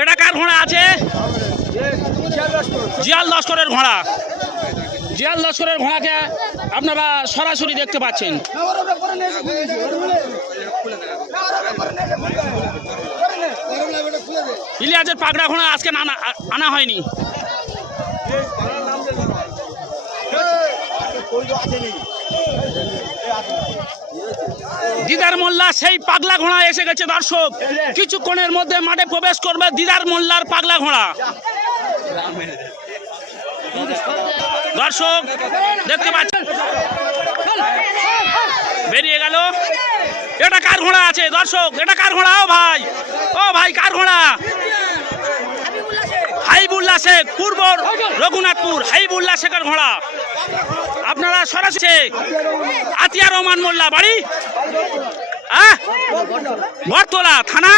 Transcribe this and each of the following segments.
এটা কার ঘোড়া আছে? জিয়াল লস্করের ঘোড়া। জিয়াল লস্করের ঘোড়াকে আপনারা সরাসরি দেখতে পাচ্ছেন। ইলিয়াসের পাগড়া ঘোড়া আজকে আনা আনা হয়নি। দিদার মোল্লা সেই পাগলা ঘোড়া এসে গেছে দর্শক। কিছুক্ষণের মধ্যে মাঠে প্রবেশ করবে দিদার মোল্লার পাগলা ঘোড়া। দর্শক, দেখতে পাচ্ছেন বেরিয়ে গেল। এটা কার ঘোড়া আছে? দর্শক, এটা কার ঘোড়া? ও ভাই ও ভাই, কার ঘোড়া? হাইবুল্লা শেখ, পূর্ব রঘুনাথপুর হাইবুল্লা শেখের ঘোড়া। আপনারা সরাসরি আতিয়া রহমান মোল্লা বাড়ি? বটতলা থানা,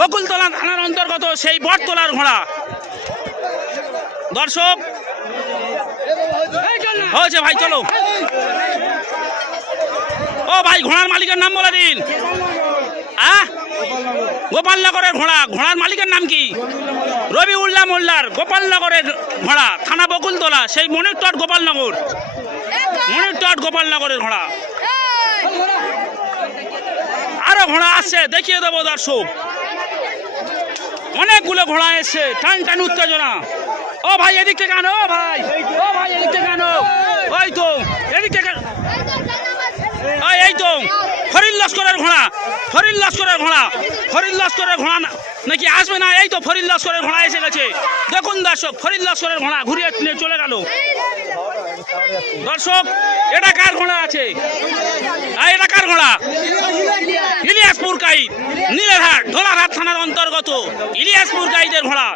বকুলতলা থানার অন্তর্গত সেই বটতলার ঘোড়া। দর্শক, হয়েছে ভাই, চলো। ও ভাই, ঘোড়ার মালিকের নাম বলে দিন। গোপালনগরের ঘোড়া। ঘোড়ার মালিকের নাম কি? রবি উল্লাহ মোল্লার গোপালনগরের ঘোড়া, থানা বকুলতলা। সেই মনির টট গোপালনগর। মনির টট গোপালনগরের ঘোড়া। আরও ঘোড়া আসছে দেখিয়ে দেবো দর্শক। অনেকগুলো ঘোড়া এসছে। টান টান উত্তেজনা। ও ভাই, এদিক থেকে আনো ভাই। ও ভাই, এদিক থেকে আনো। ওই তো, এদিক থেকে ফরিদ লস্করের ঘোড়া, ফরিদ লস্করের ঘোড়া, ফরিদ লস্করের ঘোড়া নাকি আসবে না? এই তো ফরিদ লস্করের ঘোড়া এসে গেছে। দেখুন দর্শক, ফরিদ লস্করের ঘোড়া ঘুরিয়ে নিয়ে চলে গেল। দর্শক, এটা কার ঘোড়া আছে? এটা কার ঘোড়া? ইলিয়াসপুর কাইদ নীলেরহাট ঢোলারহাট থানার অন্তর্গত। ইলিয়াসপুর কাইদের ঘোড়া।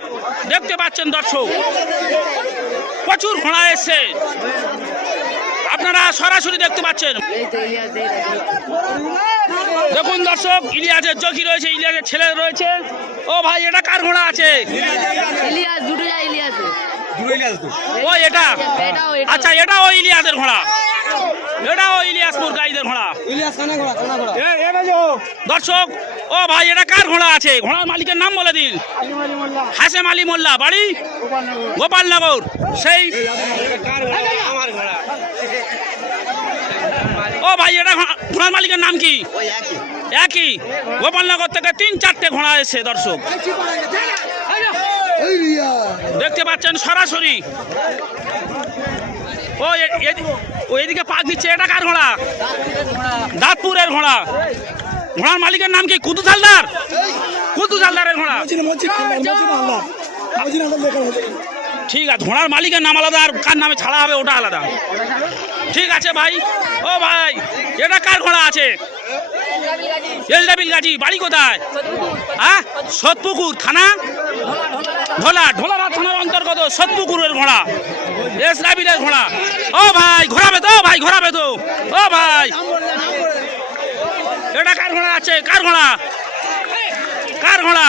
দেখতে পাচ্ছেন দর্শক, প্রচুর ঘোড়া এসছে। আপনারা সরাসরি দেখতে পাচ্ছেন। দেখুন দর্শক ইলিয়াসের জকি রয়েছে ইলিয়াসের ছেলে রয়েছে। ও ভাই এটা কার ঘোড়া আছে? ইলিয়াস দুটো যায় ও এটা? আচ্ছা এটা ও ইলিয়াসের ঘোড়া। এটা ও ইলিয়াসপুর গাইদের ঘোড়া। দর্শক ও ভাই এটা কার ঘোড়া আছে? ঘোড়ার মালিকের নাম বলে দিন। হাসেম আলী মোল্লা বাড়ি? গোপালনগর। সেই ও ভাই এটা ঘোড়া- ঘোড়ার মালিকের নাম কি একই গোপালনগর থেকে তিন চারটে ঘোড়া এসে দর্শক দেখতে পাচ্ছেন সরাসরি ও এদিকে পাক দিচ্ছে এটা কার ঘোড়া দাঁতপুরের ঘোড়া ঘোড়ার মালিকের নাম কি কুদু হালদার কুদু হালদারের ঘোড়া ঠিক আছে, ঘোড়ার মালিকের নাম আলাদা আর কার নামে ছাড়া হবে ওটা আলাদা। ঠিক আছে ভাই, ও ভাই, এটা কার ঘোড়া আছে? এলডাবিল গাজী, বাড়ি কোথায়? হ্যাঁ? সতপুকুর থানা? ঢোলা, ঢোলারা থানার অন্তর্গত সতপুকুরের ঘোড়া এস রাবিলের ঘোড়া। ও ভাই ঘোরাবে তো ভাই ঘোরাবে তো। ও ভাই, এটা কার ঘোড়া আছে? কার ঘোড়া? কার ঘোড়া?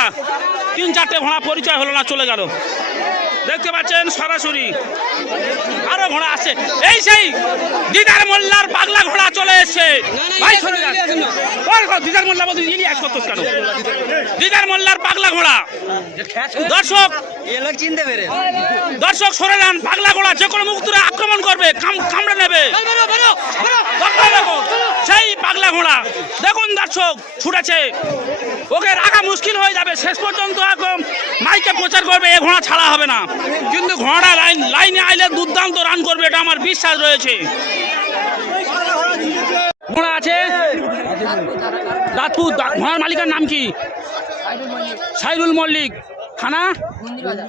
তিন চারটে ঘোড়া, পরিচয় হলো না, চলে গেল। দেখতে পাচ্ছেন সরাসরি। আরও ঘোড়া আছে। এই সেই দিদার মোল্লার পাগলা ঘোড়া চলে এসছে। ভাই ঘর, দিদার মোল্লা বলতে ইলিয়াস কত কেন? দিদার মোল্লার পাগলা ঘোড়া। দর্শক চিনতে পেরে। দর্শক সরে যান। পাগলা ঘোড়া যে কোনো মুক্তরে আক্রমণ করবে কাম- কামড়ে নেবে সেই পাগলা ঘোড়া। দেখুন দর্শক ছুটেছে। ওকে রাখা মুশকিল হয়ে যাবে। শেষ পর্যন্ত একদম মাইকে প্রচার করবে এ ঘোড়া ছাড়া হবে না। কিন্তু ঘোড়া লাইন লাইনে আইলে দুর্দান্ত রান করবে এটা আমার বিশ্বাস রয়েছে। ঘোড়া আছে। দাঁতপুর ঘোড়ার মালিকের নাম কি? সাইরুল মল্লিক। থানা?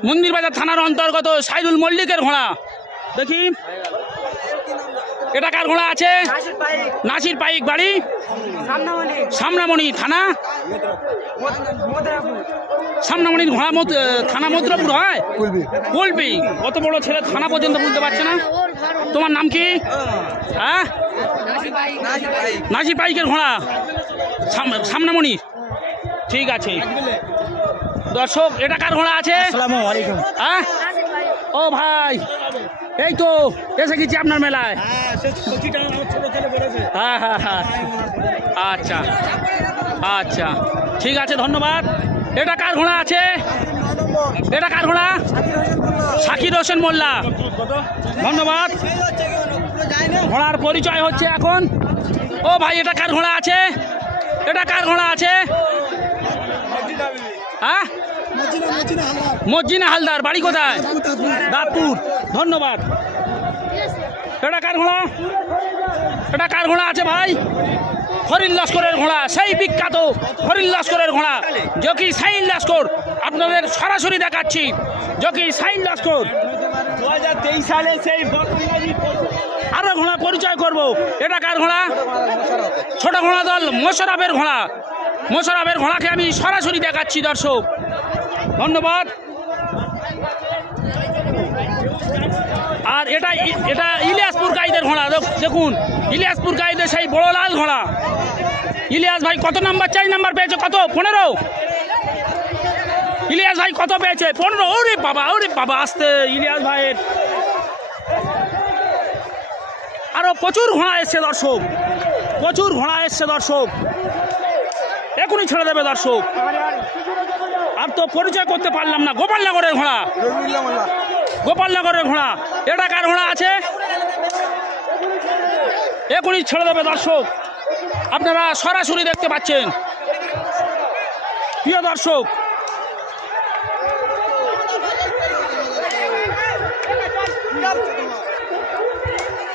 মন্দির বাজার থানার অন্তর্গত সাইদুল মল্লিকের ঘোড়া। দেখি। এটা কার ঘোড়া আছে? নাসির পাইক। বাড়ি? সামনামণি। থানা? সামনামণির ঘোড়া মত থানা মদ্রপুর হয়? বলবি কত বড় ছেলে থানা পর্যন্ত বলতে পারছে না? তোমার নাম কি? হ্যাঁ? নাসির পাইকের ঘোড়া। সাম- সামনামণি। ঠিক আছে। দর্শক এটা কার ঘোড়া আছে? হ্যাঁ? ও ভাই। এই তো এসে গেছি আপনার মেলায়। হ্যাঁ হ্যাঁ হ্যাঁ হ্যাঁ। আচ্ছা আচ্ছা। ঠিক আছে ধন্যবাদ। এটা কার ঘোড়া আছে? এটা কার ঘোড়া? শাকির হোসেন মোল্লা। ধন্যবাদ। ঘোড়ার পরিচয় হচ্ছে এখন। ও ভাই এটা কার ঘোড়া আছে? এটা কার ঘোড়া আছে? হ্যাঁ? মজ্জিনা হালদার। বাড়ি কোথায়? দাঁতপুর। ধন্যবাদ। এটা কার ঘোড়া? এটা কার ঘোড়া আছে ভাই? হরিণ লস্করের ঘোড়া, সেই বিখ্যাত হরিণ লস্করের ঘোড়া। জকি সাইন লস্কর, আপনাদের সরাসরি দেখাচ্ছি। জকি সাইন লস্কর। সেই আরও ঘোড়া পরিচয় করব। এটা কার ঘোড়া? ছোট ঘোড়া দল, মোশারফের ঘোড়া। মোশারফের ঘোড়াকে আমি সরাসরি দেখাচ্ছি, দর্শক। ধন্যবাদ। আর এটা এটা ইলিয়াসপুর গাইদের ঘোড়া, দেখ- দেখুন, ইলিয়াসপুর গাইদের সেই বড় লাল ঘোড়া। ইলিয়াস ভাই কত নাম্বার? চার নাম্বার পেয়েছে, কত? পনেরো। ইলিয়াস ভাই কত পেয়েছে? পনেরো। ওরে বাবা ওরে বাবা, আসতে, ইলিয়াস ভাইয়ের। আরও প্রচুর ঘোড়া এসছে দর্শক। প্রচুর ঘোড়া এসছে দর্শক। এখনই ছেড়ে দেবে দর্শক। তো পরিচয় করতে পারলাম না। গোপালনগরের ঘোড়া। গোপালনগরের ঘোড়া। এটা কার ঘোড়া আছে? এখনই ছেড়ে দেবে দর্শক। আপনারা সরাসরি দেখতে পাচ্ছেন। প্রিয় দর্শক,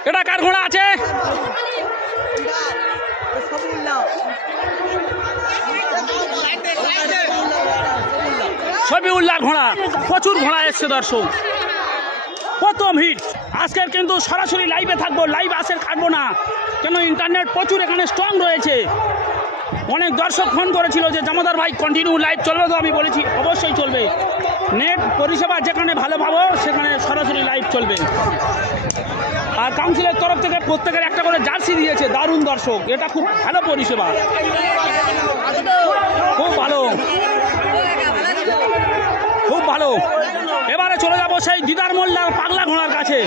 এটা কার ঘোড়া আছে? ছবিউল্লাহ ঘোড়া। প্রচুর ঘোড়া এসছে, দর্শক। প্রথম হিট আজকের কিন্তু সরাসরি লাইভে থাকব লাইভ আসের কাটবো না। কেন ইন্টারনেট প্রচুর এখানে স্ট্রং রয়েছে। অনেক দর্শক ফোন করেছিল যে, জামাদার ভাই কন্টিনিউ লাইভ চলবে তো? আমি বলেছি, অবশ্যই চলবে। নেট পরিষেবা যেখানে ভালো পাবো, সেখানে সরাসরি লাইভ চলবে। আর কাউন্সিলের তরফ থেকে প্রত্যেকের একটা করে জার্সি দিয়েছে, দারুণ দর্শক। এটা খুব ভালো পরিষেবা। খুব ভালো। ভালো। এবারে চলে যাব সেই দিদার মোল্লার পাগলা ঘোড়ার কাছে।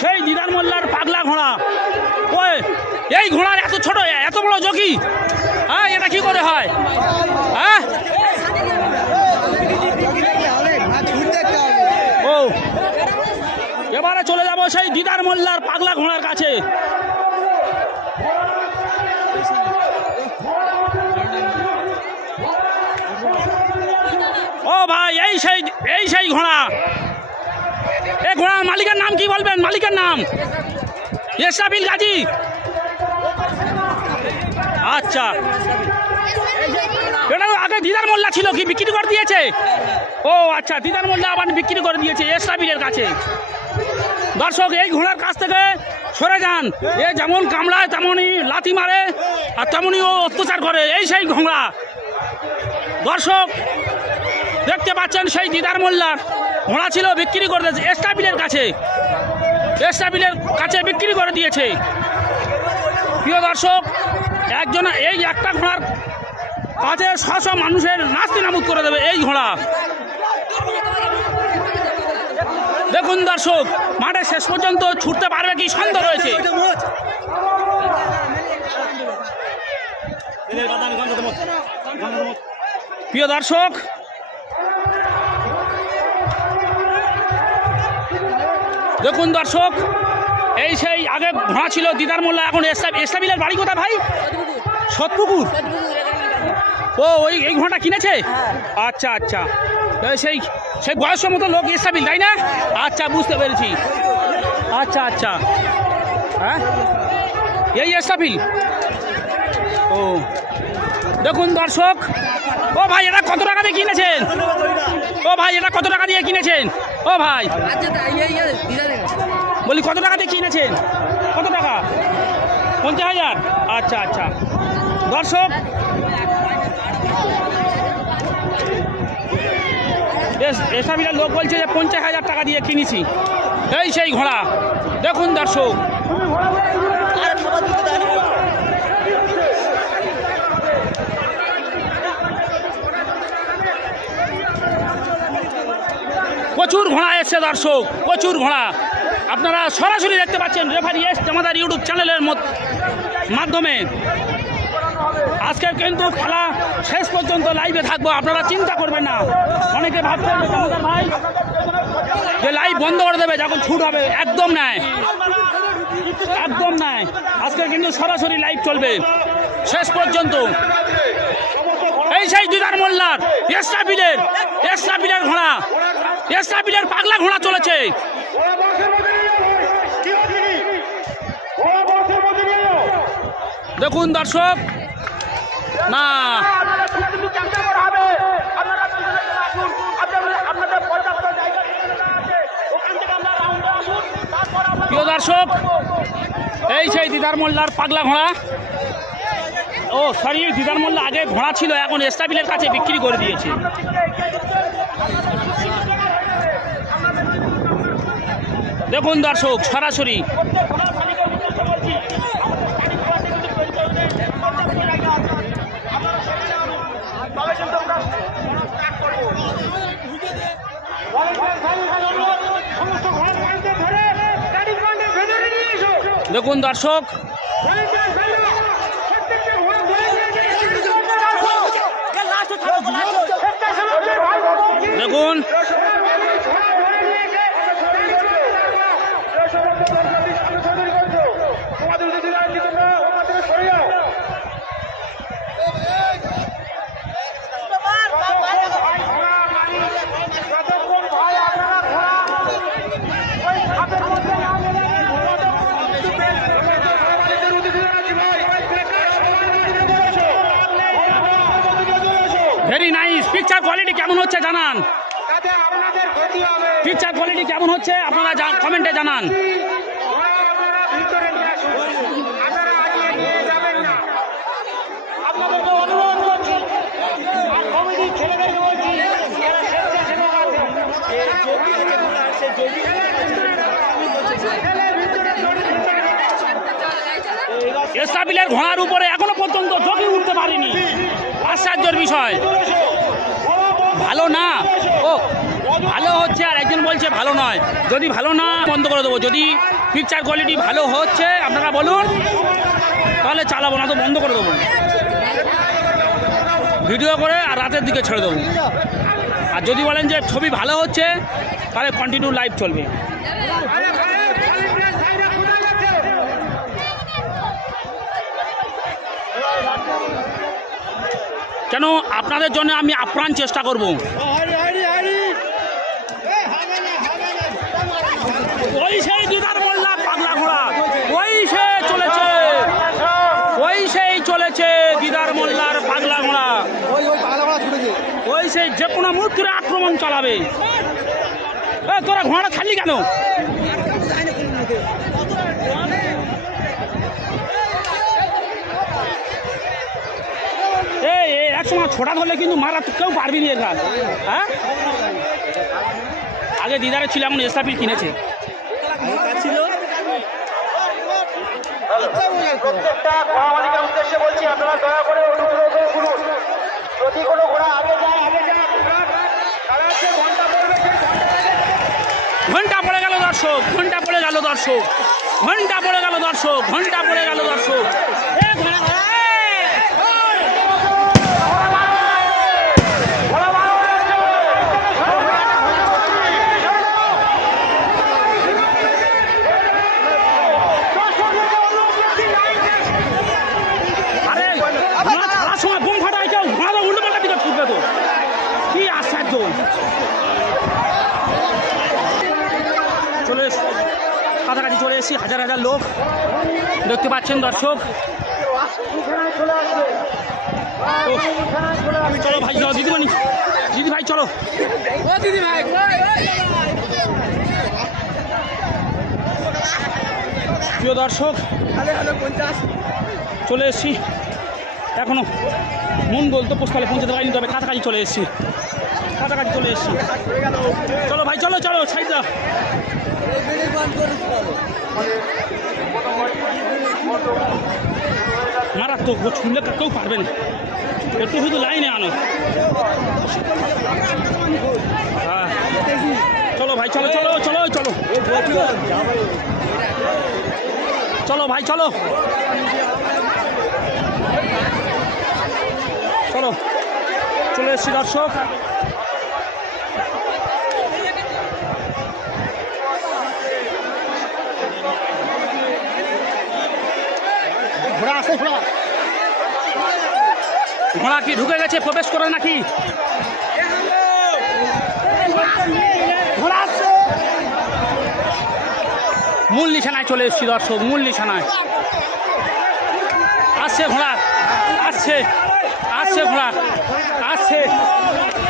সেই দিদার মোল্লার পাগলা ঘোড়া। ওই, এই ঘোড়ার এত ছোট, এত বড় জকি হ্যাঁ এটা কি করে হয়? হ্যাঁ? ও, এবারে চলে যাব সেই দিদার মোল্লার পাগলা ঘোড়ার কাছে ও ভাই, এই সেই এই সেই ঘোড়া। এই ঘোড়ার মালিকের নাম কি বলবেন? মালিকের নাম? এসাবিল গাজী। আচ্ছা। এটা আগে দিদার মোল্লা ছিল কি, বিক্রি করে দিয়েছে? ও আচ্ছা দিদার মোল্লা আবার বিক্রি করে দিয়েছে এসাবিলের কাছে। দর্শক, এই ঘোড়ার কাছ থেকে সরে যান। এ যেমন কামড়ায়, তেমনই লাথি মারে আর তেমনই ও অত্যাচার করে। এই সেই ঘোড়া। দর্শক দেখতে পাচ্ছেন সেই দিদার মোল্লার ঘোড়া ছিল বিক্রি করে দিয়েছে এস্টাবিলের কাছে। এস্টাবিলের কাছে বিক্রি করে দিয়েছে। প্রিয় দর্শক, একজন এই একটা ঘোড়ার কাছে শশ মানুষের নাস্তি নামুদ করে দেবে এই ঘোড়া। দেখুন দর্শক মাঠে শেষ পর্যন্ত ছুটতে পারবে কি সন্দেহ রয়েছে? প্রিয় দর্শক দেখুন দর্শক, এই সেই আগে ঘোড়া ছিল দিদার মোল্লা, এখন এসলামিলের বাড়ি কোথায় ভাই? সতপুকুর। ও, ওই এই ঘোড়াটা কিনেছে? আচ্ছা আচ্ছা। সেই সেই বয়সের মতো লোক ইসলামিল তাই না? আচ্ছা বুঝতে পেরেছি। আচ্ছা আচ্ছা। হ্যাঁ? এই ইসলামিল ও। দেখুন দর্শক। ও ভাই, এটা কত টাকা দিয়ে কিনেছেন? ও ভাই, এটা কত টাকা দিয়ে কিনেছেন? ও ভাই। বলি, কত টাকা দিয়ে কিনেছেন? কত টাকা? পঞ্চাশ হাজার? আচ্ছা আচ্ছা। দর্শক এসাবিরা লোক বলছে যে পঞ্চাশ হাজার টাকা দিয়ে কিনেছি। এই সেই ঘোড়া। দেখুন দর্শক। প্রচুর ঘোড়া এসছে দর্শক, প্রচুর ঘোড়া। আপনারা সরাসরি দেখতে পাচ্ছেন রেফারি এস আমাদের ইউটিউব চ্যানেলের মাধ্যমে। আজকে কিন্তু খেলা শেষ পর্যন্ত লাইভে থাকব, আপনারা চিন্তা করবেন না। অনেকে ভাবছেন ভাই যে লাইভ বন্ধ করে দেবে, যখন ছুট হবে, একদম নয় একদম নয় আজকে কিন্তু সরাসরি লাইভ চলবে। শেষ পর্যন্ত। এই সেই দিদার মোল্লার এস্টাবিলের এস্টাবিলের ঘোড়া এস্টাবিলের পাগলা ঘোড়া চলেছে দেখুন দর্শক। না। প্রিয় দর্শক এই সেই দিদার মোল্লার পাগলা ঘোড়া। ও সরি দিদার মোল্লা আগে ঘোড়া ছিল এখন এস্টাবিলের কাছে বিক্রি করে দিয়েছে। দেখুন দর্শক সরাসরি। দেখুন দর্শক। দেখুন। কেমন হচ্ছে জানান? পিকচার কোয়ালিটি কেমন হচ্ছে? আপনারা কমেন্টে জানান। এস্টাবিলের ঘোড়ার উপরে এখনও পর্যন্ত চোখে উঠতে পারেনি। আশ্চর্যের বিষয়। ভালো না? ও, ভালো হচ্ছে আর একজন বলছে ভালো নয়। যদি ভালো না, বন্ধ করে দেবো। যদি পিকচার কোয়ালিটি ভালো হচ্ছে, আপনারা বলুন, তাহলে চালাবো, না তো বন্ধ করে দেবো। ভিডিও করে আর রাতের দিকে ছেড়ে দেবো। আর যদি বলেন যে ছবি ভালো হচ্ছে, তাহলে কন্টিনিউ লাইভ চলবে। কেন আপনাদের জন্য আমি আপ্রাণ চেষ্টা করব? ওই সেই দিদার পাগলা ঘোড়া। ওই চলেছে। ওই সেই চলেছে দিদার পাগলা ঘোড়া। ওই সেই যে কোনো মুহূর্তে আক্রমণ চালাবে। তোরা ঘোড়া ছাড়লি কেন? সময় ছোটা ধরলে কিন্তু মারা তো কেউ পারবি নি এখান হ্যাঁ? আগে দিদারে ছিল এখন এসআপি কিনেছে। প্রত্যেকটা ঘোড়া মালিকের উদ্দেশ্যে বলছি আপনারা দয়া করে অনুগ্রহ করে যদি কোনো ঘোড়া আগে যায় আগে যায় ঘণ্টা ঘণ্টা পড়ে গেল দর্শক ঘণ্টা পড়ে গেল দর্শক ঘণ্টা পড়ে গেল দর্শক ঘণ্টা পড়ে গেল দর্শক এ ঘোড়া, এ! আরে ঘোড়া ছাড়ার সময় বোম ফাটায় কেউ ঘোড়া তো উল্টো পাল্টা দিকে ছুটবে তো কি আশ্চর্য চলে কাছাকাছি চলে এসেছি, হাজার হাজার লোক। দেখতে পাচ্ছেন দর্শক। চলো ভাই চলো দিদিমণি দিদি ভাই চলো। প্রিয় দর্শক, চলে এসেছি। এখনও মন বলতো পোস্টালে পৌঁছাতে পারিনি, তবে কাছাকাছি চলে এসেছি। কাছাকাছি চলে এসেছি। চলো ভাই, চলো চলো সাইড দাও। মারাত্মক ও ছুঁলে কেউ পারবে একটু শুধু লাইনে আনো। হ্যাঁ। চলো ভাই, চলো চলো চলো চলো। চলো ভাই, চলো। চলো। চলে এসছি দর্শক। ঘোড়া ঘোড়া। ঘোড়া কি ঢুকে গেছে? প্রবেশ করে নাকি? মূল নিশানায় চলে এসছি দর্শক, মূল নিশানায়। আসছে ঘোড়া, আসছে আসছে ঘোড়া, আসছে।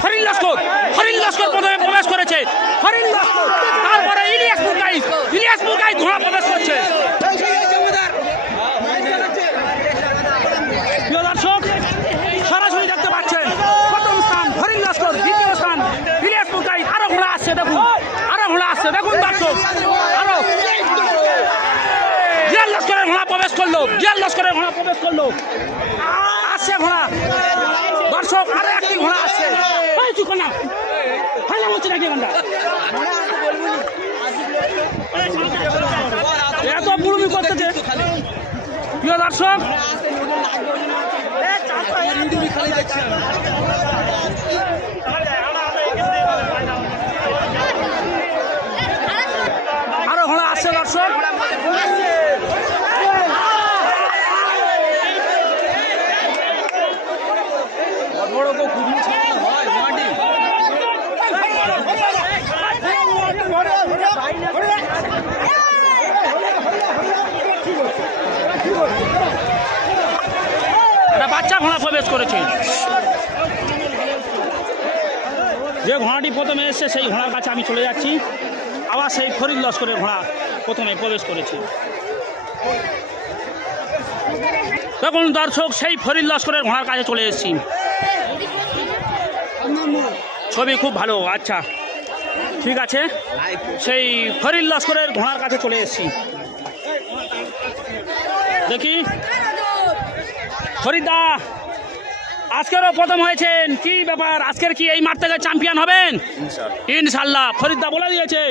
হরিণ লস্কর হরিণ লস্কর প্রথমে প্রবেশ করেছে। হরিণ লস্কর, তারপরে ইলিয়াস মুকাই ইলিয়াস মুকাই ঘোড়া প্রবেশ করছে প্রিয় দর্শক সরাসরি দেখতে পাচ্ছেন প্রথম স্থান হরিণ লস্কর দ্বিতীয় স্থান ইলিয়াস মুকাই আরও ঘোড়া আসছে দেখুন আরও ঘোড়া আসছে দেখুন দর্শক আরও জিয়াল লস্করের ঘোড়া প্রবেশ করল জিয়াল লস্করের ঘোড়া প্রবেশ করল। আসছে ঘোড়া। দর্শক, আরও একটি ঘোড়া চুপ কর না। হাল্লা হচ্ছে নাকি এত বুড়ুমি করতেছে। প্রিয় দর্শক আরও ঘোড়া আসছে দর্শক একটা বাচ্চা ঘোড়া প্রবেশ করেছে যে ঘোড়াটি প্রথমে এসছে সেই ঘোড়ার কাছে আমি চলে যাচ্ছি। আবার সেই ফরিদ লস্করের ঘোড়া প্রথমে প্রবেশ করেছে। দেখুন দর্শক, সেই ফরিদ লস্করের ঘোড়ার কাছে চলে এসেছি। ছবি খুব ভালো আচ্ছা। ঠিক আছে? সেই ফরিদ লস্করের ঘোড়ার কাছে চলে এসেছি। দেখি। ফরিদা! আজকেরও প্রথম হয়েছেন। কি ব্যাপার? আজকের কি এই মাঠ থেকে চ্যাম্পিয়ন হবেন? ইনশাল্লাহ ফরিদা বলে দিয়েছে।